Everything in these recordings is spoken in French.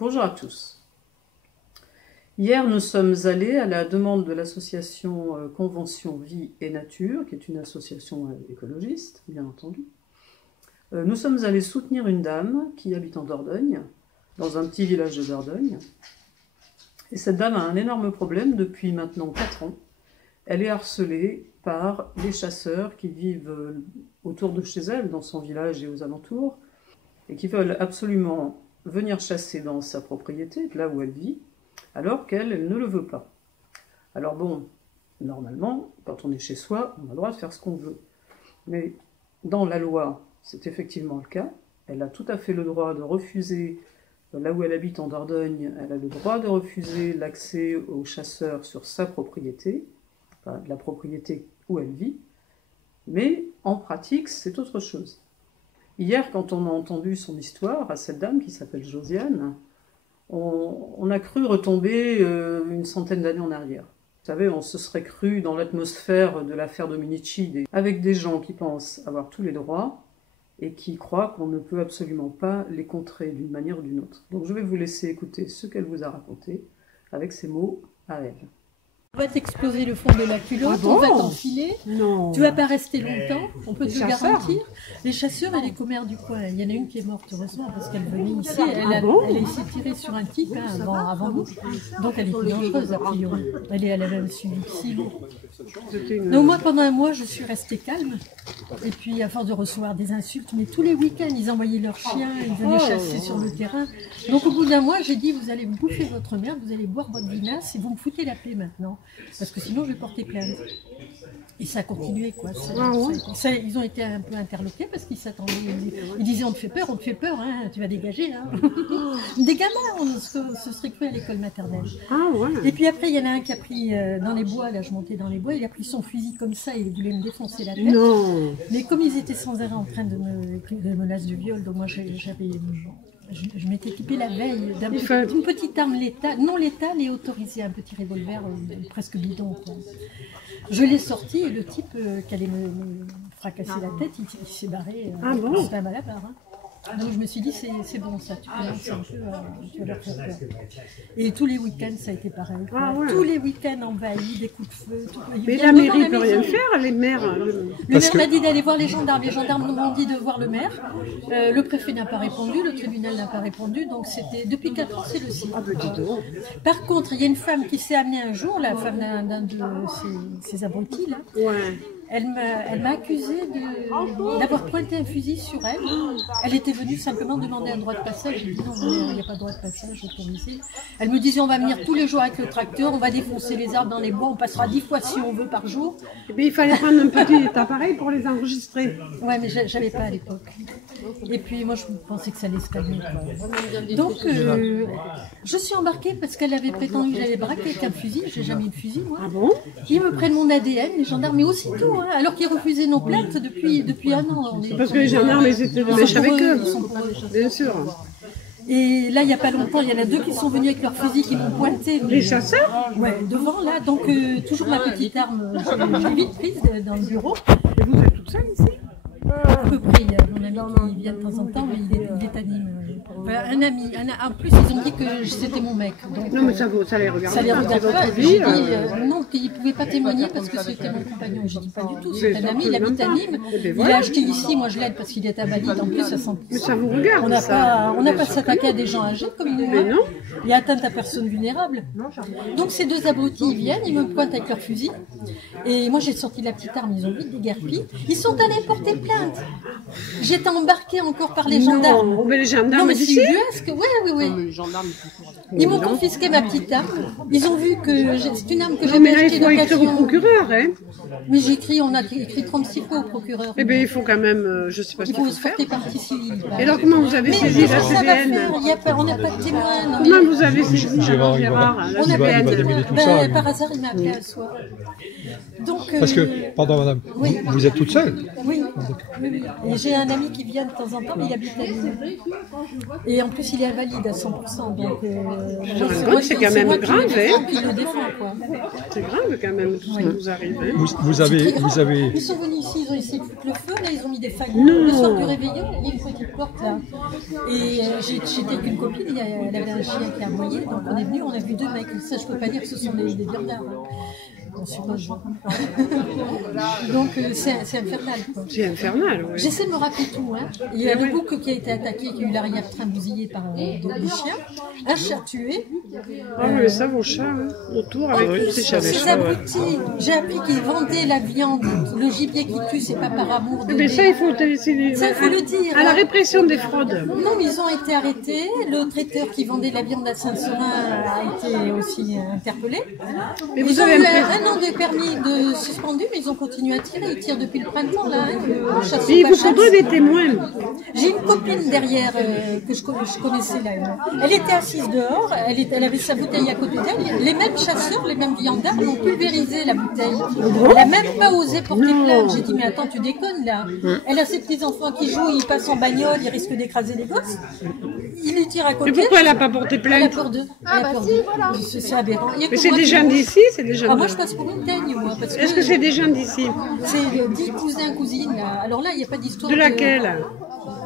Bonjour à tous. Hier, nous sommes allés à la demande de l'association Convention Vie et Nature, qui est une association écologiste, bien entendu. Nous sommes allés soutenir une dame qui habite en Dordogne, dans un petit village de Dordogne. Et cette dame a un énorme problème depuis maintenant 4 ans. Elle est harcelée par les chasseurs qui vivent autour de chez elle, dans son village et aux alentours, et qui veulent absolument venir chasser dans sa propriété, là où elle vit, alors qu'elle ne le veut pas. Alors bon, normalement, quand on est chez soi, on a le droit de faire ce qu'on veut. Mais dans la loi, c'est effectivement le cas. Elle a tout à fait le droit de refuser, là où elle habite en Dordogne, elle a le droit de refuser l'accès aux chasseurs sur sa propriété, enfin, la propriété où elle vit, mais en pratique, c'est autre chose. Hier, quand on a entendu son histoire à cette dame qui s'appelle Josiane, on a cru retomber une centaine d'années en arrière. Vous savez, on se serait cru dans l'atmosphère de l'affaire Dominici, avec des gens qui pensent avoir tous les droits et qui croient qu'on ne peut absolument pas les contrer d'une manière ou d'une autre. Donc je vais vous laisser écouter ce qu'elle vous a raconté avec ses mots à elle. On va t'exposer le fond de la culotte, on va t'enfiler, tu vas pas rester longtemps, on peut te le garantir. Les chasseurs et les commères du coin, il y en a une qui est morte heureusement parce qu'elle venait ici, elle a essayé de tirer sur un type avant nous, donc elle est plus dangereuse a priori, elle avait même suivi psy. Donc moi pendant un mois je suis restée calme, et puis à force de recevoir des insultes, mais tous les week-ends ils envoyaient leurs chiens, ils venaient chasser sur le terrain. Donc au bout d'un mois j'ai dit vous allez bouffer votre merde, vous allez boire votre vinasse et vous me foutez la paix maintenant. Parce que sinon je vais porter plainte. Et ça a continué quoi. Ils ont été un peu interloqués parce qu'ils s'attendaient. Ils disaient on te fait peur, hein, tu vas dégager. Hein. Des gamins, on se serait cru à l'école maternelle. Et puis après il y en a un qui a pris dans les bois, là je montais dans les bois, il a pris son fusil comme ça et il voulait me défoncer la tête. Non. Mais comme ils étaient sans arrêt en train de me menacer de viol, donc moi je m'étais équipée la veille d'une petite arme non létale et autorisée, un petit revolver presque bidon. Quoi. Je l'ai sorti et le type qui allait me fracasser la tête, il s'est barré. C'était un malabar. Hein. Donc je me suis dit, c'est bon ça, tu commences un peu tu vas leur faire peur. Et tous les week-ends, ça a été pareil. Tous les weeks-ends envahis, des coups de feu. Mais la mairie ne peut rien faire, les maires. Le maire m'a dit d'aller voir les gendarmes nous ont dit de voir le maire. Le préfet n'a pas répondu, le tribunal n'a pas répondu, donc c'était depuis 4 ans, c'est le site. Par contre, il y a une femme qui s'est amenée un jour, la femme d'un de ces abrutis là. Elle m'a accusée d'avoir pointé un fusil sur elle. Elle était venue simplement demander un droit de passage. J'ai dit non, il n'y a pas de droit de passage autorisé. Elle me disait on va venir tous les jours avec le tracteur, on va défoncer les arbres dans les bois, on passera 10 fois si on veut par jour. Mais il fallait prendre un petit appareil pour les enregistrer. Ouais, mais j'avais pas à l'époque. Et puis moi je pensais que ça allait se calmer. Donc je suis embarquée parce qu'elle avait prétendu que j'allais braquer avec un fusil. J'ai jamais eu de fusil moi. Ils me prennent mon ADN, les gendarmes, mais aussitôt. Alors qu'ils refusaient nos plaintes depuis 1 an. Parce que les gendarmes, ils étaient de mèche avec eux. Bien sûr. Et là, il n'y a pas longtemps, il y en a 2 qui sont venus avec leur fusil qui m'ont pointé. Les chasseurs? Ouais, devant là. Donc, toujours ma petite arme, je l'ai vite prise dans le bureau. Et vous êtes toute seule ici? À peu près, il y a mon ami qui vient de temps en temps, mais il est anime. Un ami. En plus, ils ont dit que c'était mon mec. Donc, non, mais ça les regarde. Ça les regarde pas. J'ai dit non, qu'ils ne pouvaient pas témoigner parce que c'était mon compagnon. J'ai dit pas du tout. C'est un ami, il habite à Nîmes. Il a acheté ici, moi je l'aide parce qu'il est invalide. En plus, ça sent. Mais ça vous regarde. On n'a pas s'attaquer à des gens âgés comme nous. Mais non. Il y a atteinte à personne vulnérable. Donc ces 2 abrutis, ils viennent, ils me pointent avec leur fusil. Et moi j'ai sorti la petite arme, ils ont vite déguerpi. Ils sont allés porter plainte. J'étais embarquée encore par les gendarmes. Non, mais les gendarmes. Non, mais c'est ubuesque. Oui. Ils m'ont confisqué ma petite arme. Ils ont vu que c'est une arme que j'avais achetée d'occasion. Mais là, il faut écrire au procureur, hein. Mais on a écrit 36 fois au procureur. Eh bien, il faut quand même, je sais pas ce qu'il faut faire. Partie civile. Et alors, comment vous avez saisi la CDN? On n'a pas de témoin. Comment vous avez saisi Gérard, la CDN? Par hasard, il m'a appelé un soir. Donc, parce que, pardon madame, vous êtes toute seule? Oui. Et j'ai un ami qui vient de temps en temps, mais il habite à Lille. Et en plus, il est invalide à 100%. Donc, c'est quand même grave, hein. Qui le défend, quoi. C'est grave quand même tout ce qui vous arrive. Hein. Vous avez... Ils sont venus ici, ils ont essayé de foutre le feu, là, ils ont mis des fagnots. Le soir du réveillon, il y a une petite porte là. Et j'étais avec une copine, elle avait un chien qui a aboyé, donc on est venu, on a vu 2 mecs. Ça, je peux pas dire que ce sont des Bernards. On suppose. Donc c'est infernal. C'est infernal, oui. J'essaie de me rappeler tout. Hein. Il y a le bouc qui a été attaqué, qui a eu l'arrière-train bousillé par des chiens, un chat tué. Ah oui, ça, vos chats, hein, autour avec tous ces chats. Ces abrutis, j'ai appris qu'ils vendaient la viande, le gibier qui tue, c'est pas par amour de... Mais ça, il faut le dire. À la répression des fraudes. Non, mais ils ont été arrêtés. Le traiteur qui vendait la viande à Saint-Seurin a été aussi interpellé. Mais ils ont eu un an de permis de suspendu, mais ils ont continué à tirer. Ils tirent depuis le printemps, là. Il vous faudrait des témoins. J'ai une copine derrière que je connaissais, là. Elle était assise dehors, elle avait sa bouteille à côté d'elle. Les mêmes chasseurs, les mêmes viandards ont pulvérisé la bouteille. Elle n'a même pas osé porter plainte. J'ai dit, mais attends, tu déconnes, là. Elle a ses petits-enfants qui jouent, ils passent en bagnole, ils risquent d'écraser les gosses. Il les tire à côté. Mais pourquoi elle n'a pas porté plainte? Elle a peur d'eux. C'est aberrant. Mais c'est des gens d'ici, c'est des gens. Moi, je passe pour une teigne, moi. Est-ce que c'est des gens d'ici? C'est 10 cousins, cousines, là. Alors là, il n'y a pas d'histoire. De laquelle?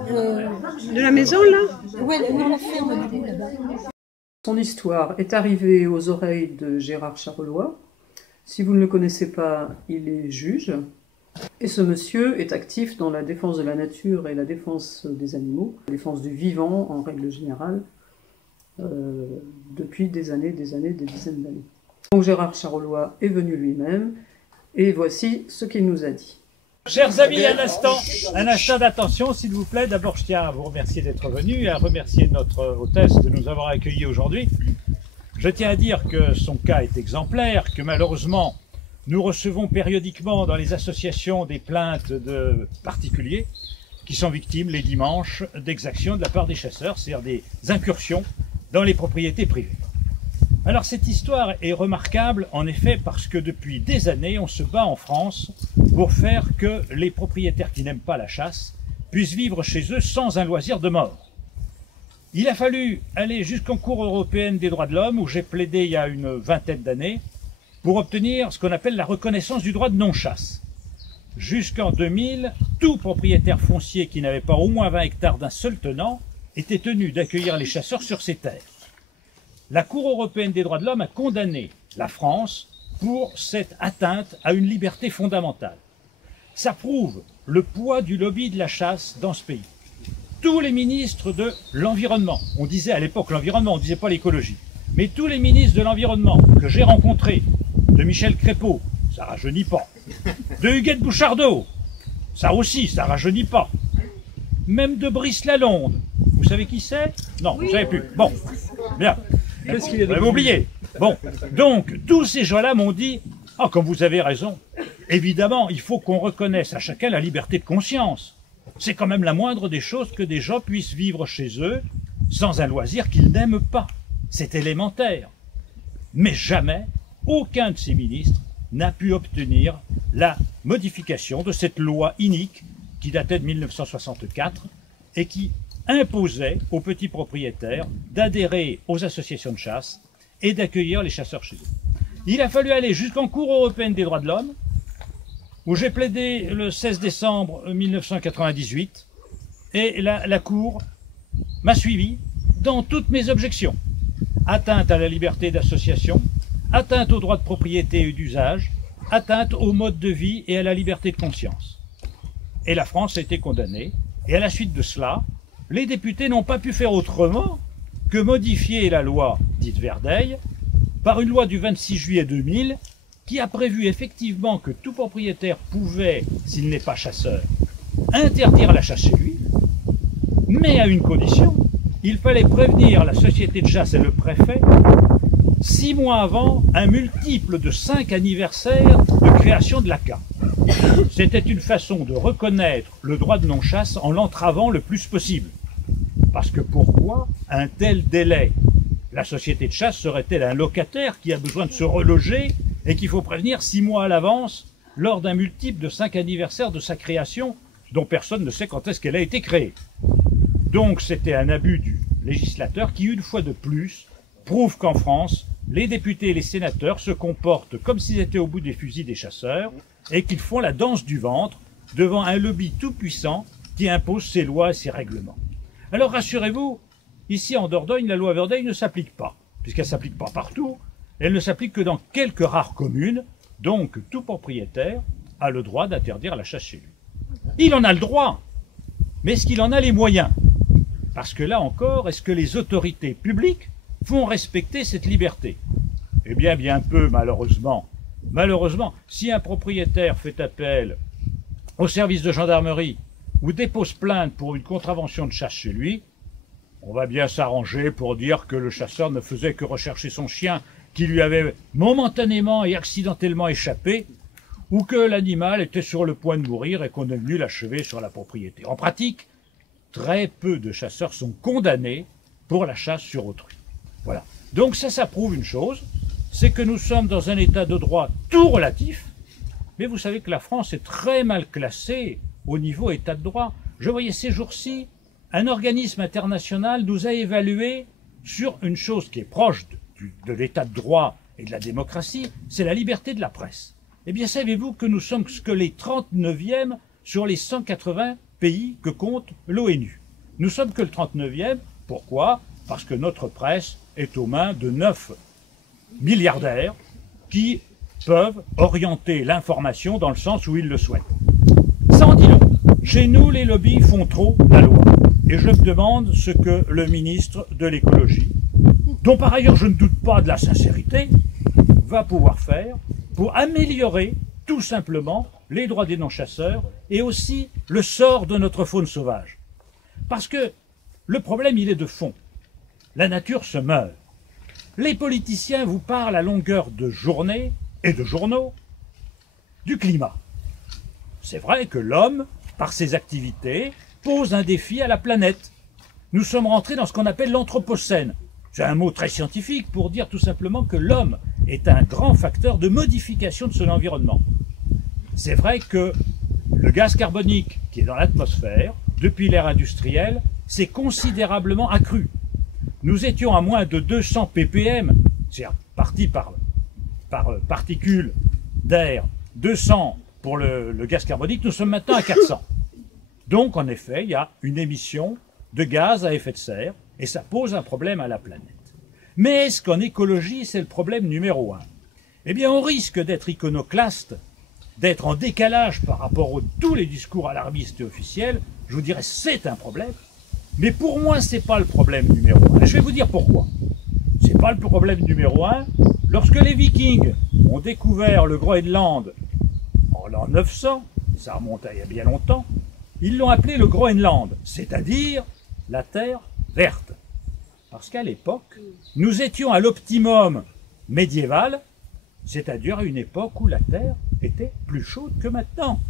De la maison, là? Ouais, non, la ferme, du coup, là-bas. Son histoire est arrivée aux oreilles de Gérard Charolois. Si vous ne le connaissez pas, il est juge. Et ce monsieur est actif dans la défense de la nature et la défense des animaux, la défense du vivant en règle générale, depuis des dizaines d'années. Donc Gérard Charolois est venu lui-même, et voici ce qu'il nous a dit. Chers amis, un instant d'attention s'il vous plaît. D'abord, je tiens à vous remercier d'être venus et à remercier notre hôtesse de nous avoir accueillis aujourd'hui. Je tiens à dire que son cas est exemplaire, que malheureusement, nous recevons périodiquement dans les associations des plaintes de particuliers qui sont victimes les dimanches d'exactions de la part des chasseurs, c'est-à-dire des incursions dans les propriétés privées. Alors cette histoire est remarquable en effet parce que depuis des années on se bat en France pour faire que les propriétaires qui n'aiment pas la chasse puissent vivre chez eux sans un loisir de mort. Il a fallu aller jusqu'en Cour européenne des droits de l'homme où j'ai plaidé il y a une vingtaine d'années pour obtenir ce qu'on appelle la reconnaissance du droit de non-chasse. Jusqu'en 2000, tout propriétaire foncier qui n'avait pas au moins 20 hectares d'un seul tenant était tenu d'accueillir les chasseurs sur ses terres. La Cour européenne des droits de l'homme a condamné la France pour cette atteinte à une liberté fondamentale. Ça prouve le poids du lobby de la chasse dans ce pays. Tous les ministres de l'environnement, on disait à l'époque l'environnement, on ne disait pas l'écologie, mais tous les ministres de l'environnement que j'ai rencontrés, de Michel Crépeau, ça rajeunit pas, de Huguette Bouchardot, ça aussi, ça rajeunit pas, même de Brice Lalonde, vous savez qui c'est? Non, vous ne savez plus. Bon, bien. Qu'est-ce qu'il est devenu? Vous oublié. Bon, donc, tous ces gens-là m'ont dit, ah, comme vous avez raison, évidemment, il faut qu'on reconnaisse à chacun la liberté de conscience. C'est quand même la moindre des choses que des gens puissent vivre chez eux sans un loisir qu'ils n'aiment pas. C'est élémentaire. Mais jamais, aucun de ces ministres n'a pu obtenir la modification de cette loi inique qui datait de 1964 et qui imposait aux petits propriétaires d'adhérer aux associations de chasse et d'accueillir les chasseurs chez eux. Il a fallu aller jusqu'en Cour européenne des droits de l'homme, où j'ai plaidé le 16 décembre 1998, et la Cour m'a suivi dans toutes mes objections. Atteinte à la liberté d'association, atteinte aux droits de propriété et d'usage, atteinte au mode de vie et à la liberté de conscience. Et la France a été condamnée, et à la suite de cela, les députés n'ont pas pu faire autrement que modifier la loi dite Verdeil par une loi du 26 juillet 2000 qui a prévu effectivement que tout propriétaire pouvait, s'il n'est pas chasseur, interdire la chasse chez lui, mais à une condition, il fallait prévenir la société de chasse et le préfet 6 mois avant un multiple de 5 anniversaires de création de l'ACA. C'était une façon de reconnaître le droit de non-chasse en l'entravant le plus possible. Parce que pourquoi un tel délai? La société de chasse serait-elle un locataire qui a besoin de se reloger et qu'il faut prévenir 6 mois à l'avance lors d'un multiple de 5 anniversaires de sa création dont personne ne sait quand est-ce qu'elle a été créée? Donc c'était un abus du législateurs qui, une fois de plus, prouvent qu'en France, les députés et les sénateurs se comportent comme s'ils étaient au bout des fusils des chasseurs et qu'ils font la danse du ventre devant un lobby tout-puissant qui impose ses lois et ses règlements. Alors rassurez-vous, ici en Dordogne, la loi Verdeil ne s'applique pas, puisqu'elle ne s'applique pas partout, elle ne s'applique que dans quelques rares communes, donc tout propriétaire a le droit d'interdire la chasse chez lui. Il en a le droit, mais est-ce qu'il en a les moyens? Parce que là encore, est-ce que les autorités publiques font respecter cette liberté? Eh bien, bien peu, malheureusement. Malheureusement, si un propriétaire fait appel au service de gendarmerie ou dépose plainte pour une contravention de chasse chez lui, on va bien s'arranger pour dire que le chasseur ne faisait que rechercher son chien qui lui avait momentanément et accidentellement échappé, ou que l'animal était sur le point de mourir et qu'on est venu l'achever sur la propriété. En pratique, très peu de chasseurs sont condamnés pour la chasse sur autrui. Voilà. Donc ça prouve une chose, c'est que nous sommes dans un état de droit tout relatif, mais vous savez que la France est très mal classée au niveau état de droit. Je voyais ces jours-ci, un organisme international nous a évalué sur une chose qui est proche de l'état de droit et de la démocratie, c'est la liberté de la presse. Eh bien, savez-vous que nous sommes que les 39e sur les 180 pays que compte l'ONU. Nous sommes que le 39e. Pourquoi? Parce que notre presse est aux mains de 9 milliardaires qui peuvent orienter l'information dans le sens où ils le souhaitent. Ça en dit long. Chez nous, les lobbies font trop la loi. Et je me demande ce que le ministre de l'écologie, dont par ailleurs je ne doute pas de la sincérité, va pouvoir faire pour améliorer tout simplement les droits des non-chasseurs et aussi le sort de notre faune sauvage. Parce que le problème, il est de fond. La nature se meurt. Les politiciens vous parlent à longueur de journée et de journaux du climat. C'est vrai que l'homme, par ses activités, pose un défi à la planète. Nous sommes rentrés dans ce qu'on appelle l'anthropocène. C'est un mot très scientifique pour dire tout simplement que l'homme est un grand facteur de modification de son environnement. C'est vrai que le gaz carbonique qui est dans l'atmosphère, depuis l'ère industrielle, s'est considérablement accru. Nous étions à moins de 200 ppm, c'est-à-dire parti par particules d'air, 200 pour le gaz carbonique, nous sommes maintenant à 400. Donc, en effet, il y a une émission de gaz à effet de serre, et ça pose un problème à la planète. Mais est-ce qu'en écologie, c'est le problème numéro 1? Eh bien, on risque d'être iconoclaste, d'être en décalage par rapport à tous les discours alarmistes et officiels. Je vous dirais, c'est un problème. Mais pour moi, ce n'est pas le problème numéro 1. Et je vais vous dire pourquoi. Ce n'est pas le problème numéro 1. Lorsque les Vikings ont découvert le Groenland en l'an 900, ça remonte à il y a bien longtemps, ils l'ont appelé le Groenland, c'est-à-dire la terre verte. Parce qu'à l'époque, nous étions à l'optimum médiéval, c'est-à-dire à une époque où la Terre était plus chaude que maintenant.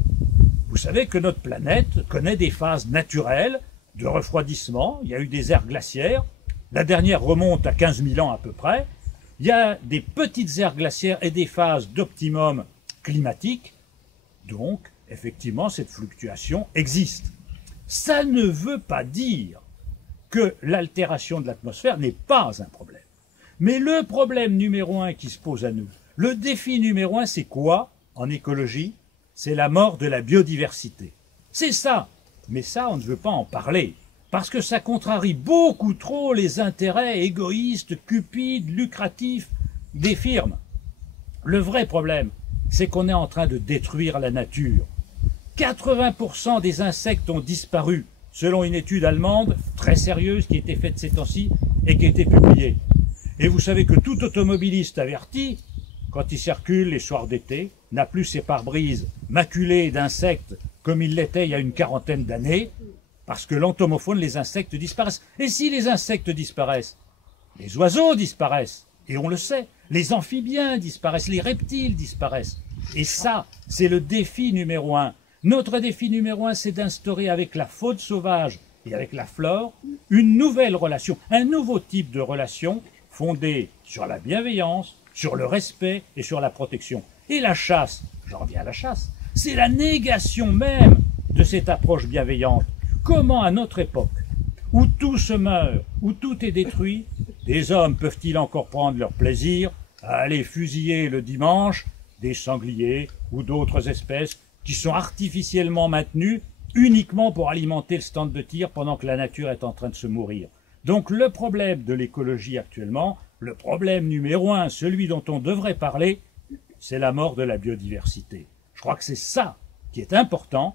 Vous savez que notre planète connaît des phases naturelles de refroidissement. Il y a eu des ères glaciaires. La dernière remonte à 15 000 ans à peu près. Il y a des petites ères glaciaires et des phases d'optimum climatique. Donc, effectivement, cette fluctuation existe. Ça ne veut pas dire que l'altération de l'atmosphère n'est pas un problème. Mais le problème numéro 1 qui se pose à nous, le défi numéro 1, c'est quoi en écologie? C'est la mort de la biodiversité. C'est ça. Mais ça, on ne veut pas en parler, parce que ça contrarie beaucoup trop les intérêts égoïstes, cupides, lucratifs des firmes. Le vrai problème, c'est qu'on est en train de détruire la nature. 80% des insectes ont disparu, selon une étude allemande très sérieuse qui a été faite ces temps-ci et qui a été publiée. Et vous savez que tout automobiliste averti, quand il circule les soirs d'été, n'a plus ses pare-brises maculés d'insectes comme il l'était il y a une quarantaine d'années, parce que l'entomofaune, les insectes disparaissent. Et si les insectes disparaissent, les oiseaux disparaissent, et on le sait, les amphibiens disparaissent, les reptiles disparaissent. Et ça, c'est le défi numéro 1. Notre défi numéro 1, c'est d'instaurer avec la faune sauvage et avec la flore une nouvelle relation, un nouveau type de relation fondée sur la bienveillance, sur le respect et sur la protection. Et la chasse, j'en reviens à la chasse, c'est la négation même de cette approche bienveillante. Comment à notre époque, où tout se meurt, où tout est détruit, des hommes peuvent-ils encore prendre leur plaisir à aller fusiller le dimanche des sangliers ou d'autres espèces qui sont artificiellement maintenues uniquement pour alimenter le stand de tir pendant que la nature est en train de se mourir. Donc le problème de l'écologie actuellement, le problème numéro 1, celui dont on devrait parler, c'est la mort de la biodiversité. Je crois que c'est ça qui est important,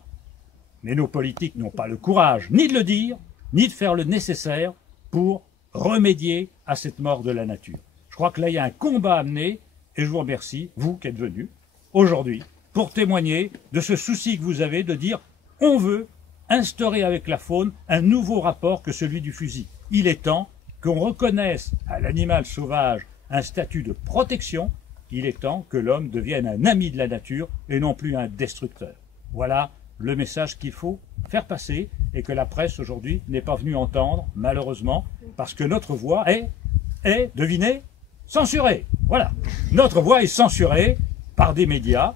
mais nos politiques n'ont pas le courage ni de le dire, ni de faire le nécessaire pour remédier à cette mort de la nature. Je crois que là, il y a un combat à mener, et je vous remercie, vous qui êtes venus aujourd'hui, pour témoigner de ce souci que vous avez de dire « on veut instaurer avec la faune un nouveau rapport que celui du fusil ». Il est temps qu'on reconnaisse à l'animal sauvage un statut de protection. Il est temps que l'homme devienne un ami de la nature et non plus un destructeur. Voilà le message qu'il faut faire passer et que la presse aujourd'hui n'est pas venue entendre, malheureusement, parce que notre voix est, devinez, censurée. Voilà. Notre voix est censurée par des médias.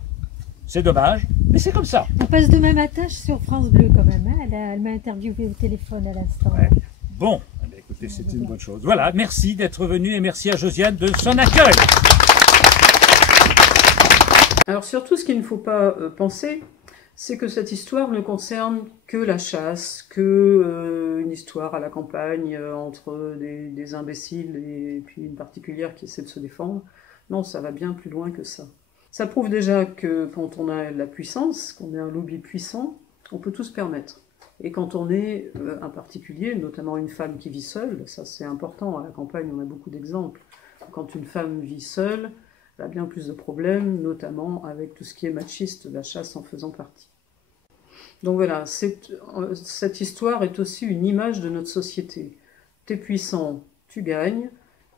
C'est dommage, mais c'est comme ça. On passe demain matin sur France Bleu quand même. Hein, elle m'a interviewé au téléphone à l'instant. Ouais. Bon, eh bien, écoutez, c'est une bonne chose. Voilà, merci d'être venu et merci à Josiane de son accueil. Alors surtout, ce qu'il ne faut pas penser, c'est que cette histoire ne concerne que la chasse, que une histoire à la campagne entre des imbéciles et puis une particulière qui essaie de se défendre. Non, ça va bien plus loin que ça. Ça prouve déjà que quand on a la puissance, qu'on est un lobby puissant, on peut tout se permettre. Et quand on est un particulier, notamment une femme qui vit seule, ça c'est important, à la campagne on a beaucoup d'exemples. Quand une femme vit seule, elle a bien plus de problèmes, notamment avec tout ce qui est machiste, la chasse en faisant partie. Donc voilà, cette histoire est aussi une image de notre société. T'es puissant, tu gagnes.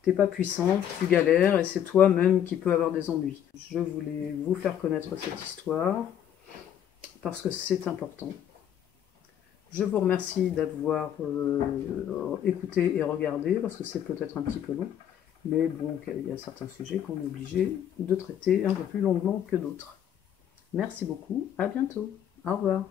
T'es pas puissant, tu galères, et c'est toi-même qui peux avoir des ennuis. Je voulais vous faire connaître cette histoire, parce que c'est important. Je vous remercie d'avoir écouté et regardé, parce que c'est peut-être un petit peu long, mais bon, il y a certains sujets qu'on est obligé de traiter un peu plus longuement que d'autres. Merci beaucoup, à bientôt, au revoir.